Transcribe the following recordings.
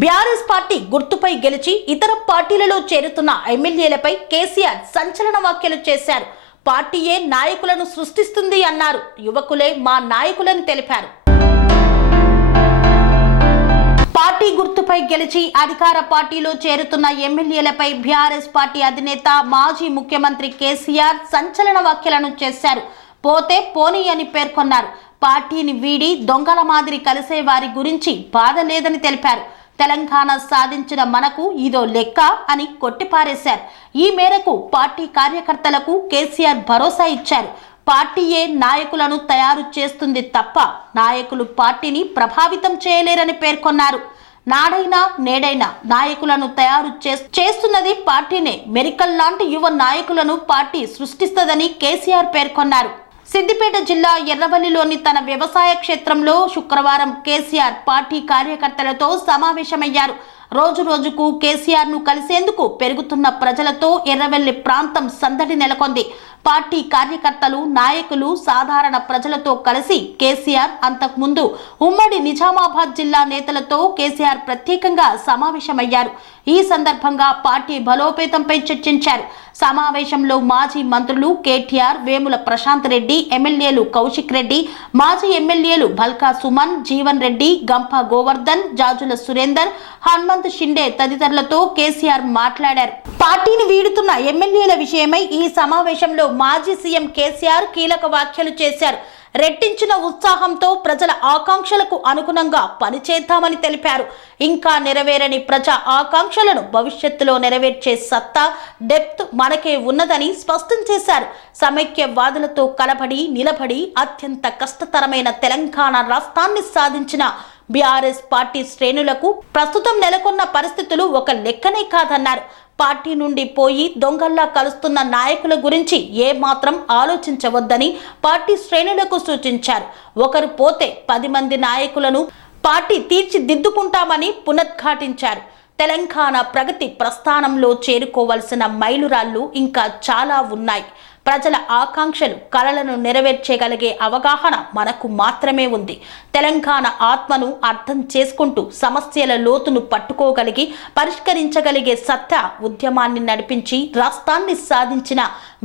BRS party గుర్తుపై గెలిచి ఇతర పార్టీలలో చేరుతున్న ఎమ్మెల్యేలపై కేసీఆర్ సంచలన వ్యాఖ్యలు చేశారు. పార్టీయే నాయకులను సృష్టిస్తుంది అన్నారు. యువకులే మా నాయకులని తెలిపారు. పార్టీ గుర్తుపై గెలిచి అధికార పార్టీలో చేరుతున్న ఎమ్మెల్యేలపై బీఆర్ఎస్ పార్టీ అధినేత మాజీ ముఖ్యమంత్రి కేసీఆర్ సంచలన వ్యాఖ్యలను చేశారు. పోతే పోనీ అని పేర్కొన్నారు. పార్టీని వీడి దొంగల మాదిరి కలిసే వారి గురించి బాధ లేదని తెలిపారు. తెలంగాణ సాధించిన మనకు ఇదో లెక్క అని కొట్టిపారేశారు. ఈ మేరకు పార్టీ కార్యకర్తలకు కేసీఆర్ భరోసా ఇచ్చారు. పార్టీయే నాయకులను తయారు చేస్తుంది తప్ప నాయకులు పార్టీని ప్రభావితం చేయలేరని పేర్కొన్నారు. నాడైనా నేడైనా నాయకులను తయారు చేస్తున్నది పార్టీనే. మెరికల్ లాంటి యువ నాయకులను పార్టీ సృష్టిస్తుందని కేసీఆర్ పేర్కొన్నారు. సిద్దిపేట జిల్లా ఎర్రవల్లిలోని తన వ్యవసాయ క్షేత్రంలో శుక్రవారం కేసీఆర్ పార్టీ కార్యకర్తలతో సమావేశమయ్యారు. రోజు రోజుకు కేసీఆర్ ను కలిసేందుకు పెరుగుతున్న ప్రజలతో ఎర్రవెల్లి ప్రాంతం సందడి నెలకొంది. పార్టీ కార్యకర్తలు, నాయకులు, సాధారణ ప్రజలతో కలిసి కేసీఆర్ అంతకుముందు ఉమ్మడి నిజామాబాద్ జిల్లా నేతలతో కేసీఆర్ ప్రత్యేకంగా సమావేశమయ్యారు. ఈ సందర్భంగా పార్టీ బలోపేతంపై చర్చించారు. సమావేశంలో మాజీ మంత్రులు కేటీఆర్, వేముల ప్రశాంత్ రెడ్డి, ఎమ్మెల్యేలు కౌశిక్ రెడ్డి, మాజీ ఎమ్మెల్యేలు భల్కా సుమన్, జీవన్ రెడ్డి, గంప గోవర్ధన్, జాజుల సురేందర్, హనుమంత్ షిండే తదితరులతో కేసీఆర్ మాట్లాడారు. పార్టీని వీడుతున్న ఎమ్మెల్యేల విషయమై ఈ సమావేశంలో మాజీ సీఎం కేసీఆర్ కీలక వ్యాఖ్యలు చేశారు. రెట్టించిన ఉత్సాహంతో ప్రజల ఆకాంక్షలకు అనుగుణంగా పనిచేద్దామని తెలిపారు. ఇంకా నెరవేరని ప్రజా ఆకాంక్షలను భవిష్యత్తులో నెరవేర్చే సత్తా, డెప్త్ మనకే ఉన్నదని స్పష్టం చేశారు. సమైక్యవాదులతో కలబడి నిలబడి అత్యంత కష్టతరమైన తెలంగాణ రాష్ట్రాన్ని సాధించిన బీఆర్ఎస్ పార్టీ శ్రేణులకు ప్రస్తుతం నెలకొన్న పరిస్థితులు ఒక లెక్కనే కాదన్నారు. పార్టీ నుండి పోయి దొంగల్లా కలుస్తున్న నాయకుల గురించి ఏమాత్రం ఆలోచించవద్దని పార్టీ శ్రేణులకు సూచించారు. ఒకరు పోతే 10 మంది నాయకులను పార్టీ తీర్చిదిద్దుకుంటామని పునరుద్ఘాటించారు. తెలంగాణ ప్రగతి ప్రస్థానంలో చేరుకోవలసిన మైలురాళ్లు ఇంకా చాలా ఉన్నాయి. ప్రజల ఆకాంక్షలు, కలలను నెరవేర్చగలిగే అవగాహన మనకు మాత్రమే ఉంది. తెలంగాణ ఆత్మను అర్థం చేసుకుంటూ సమస్యల లోతును పట్టుకోగలిగి పరిష్కరించగలిగే సత్తా ఉద్యమాన్ని నడిపించి రాష్ట్రాన్ని సాధించిన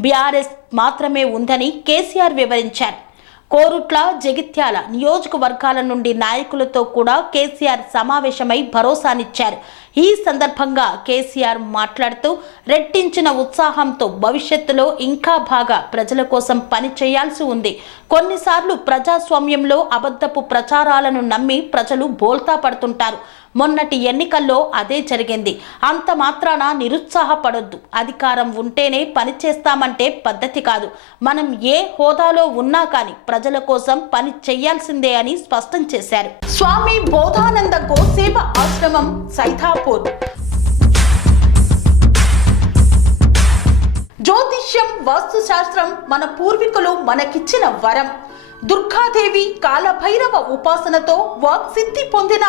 బీఆర్ఎస్ మాత్రమే ఉందని కేసీఆర్ వివరించారు. కోరుట్ల, జగిత్యాల నియోజకవర్గాల నుండి నాయకులతో కూడా కేసీఆర్ సమావేశమై భరోసానిచ్చారు. ఈ సందర్భంగా కేసీఆర్ మాట్లాడుతూ రెట్టించిన ఉత్సాహంతో భవిష్యత్తులో ఇంకా బాగా ప్రజల కోసం పని చేయాల్సి ఉంది. కొన్నిసార్లు ప్రజాస్వామ్యంలో అబద్ధపు ప్రచారాలను నమ్మి ప్రజలు బోల్తా పడుతుంటారు. మొన్నటి ఎన్నికల్లో అదే జరిగింది. అంత మాత్రాన నిరుత్సాహపడొద్దు. అధికారం ఉంటేనే పని చేస్తామంటే పద్ధతి కాదు. మనం ఏ హోదాలో ఉన్నా కానీ ప్రజల కోసం పని చేయాల్సిందే అని స్పష్టం చేశారు. స్వామి బోధానంద గోసేవ ఆశ్రమం, సైదాపూర్. జ్యోతిష్యం, వాస్తుశాస్త్రం మన పూర్వీకులు మనకిచ్చిన వరం. దుర్గాదేవి, కాలభైరవ ఉపాసనతో వాక్సిద్ధి పొందిన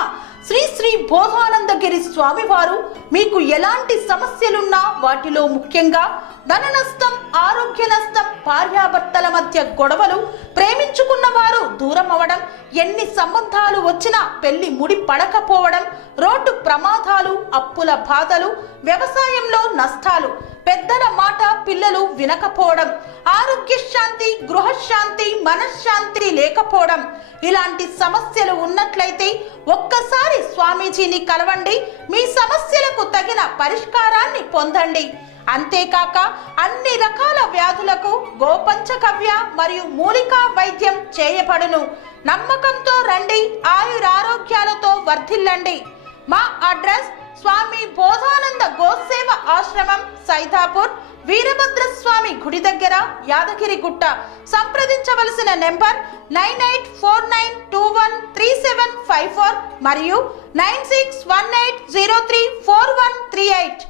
శ్రీ శ్రీ బోధానందగిరి స్వామివారు మీకు ఎలాంటి సమస్యలున్నా, వాటిలో ముఖ్యంగా ధన నష్టం, ఆరోగ్య నష్టం, భార్యాభర్తల మధ్య గొడవలు, ప్రేమించుకున్న వారు దూరం అవడం, ఎన్ని సంబంధాలు వచ్చినా పెళ్లి ముడి పడకపోవడం, రోడ్డు ప్రమాదాలు, అప్పుల బాధలు, వ్యవసాయంలో నష్టాలు, పెద్దల మాట పిల్లలు వినకపోవడం, ఆరోగ్య శాంతి, గృహశాంతి, మనశ్శాంతి లేకపోవడం, ఇలాంటి సమస్యలు ఉన్నట్లయితే ఒక్కసారి స్వామీజీని కలవండి. మీ సమస్యలకు తగిన పరిష్కారాన్ని పొందండి. అంతేకాక అన్ని రకాల వ్యాధులకు గోపంచగవ్య మరియు మూలికా వైద్యం చేయబడును. నమ్మకంతో రండి, ఆయురారోగ్యాలతో వర్ధిల్లండి. మా అడ్రస్ స్వామి బోధానంద గోసేవ ఆశ్రమం, సైదాపూర్, వీరభద్రస్వామి గుడి దగ్గర, యాదగిరిగుట్ట. సంప్రదించవలసిన నెంబర్ 9849213754 మరియు 9618034138.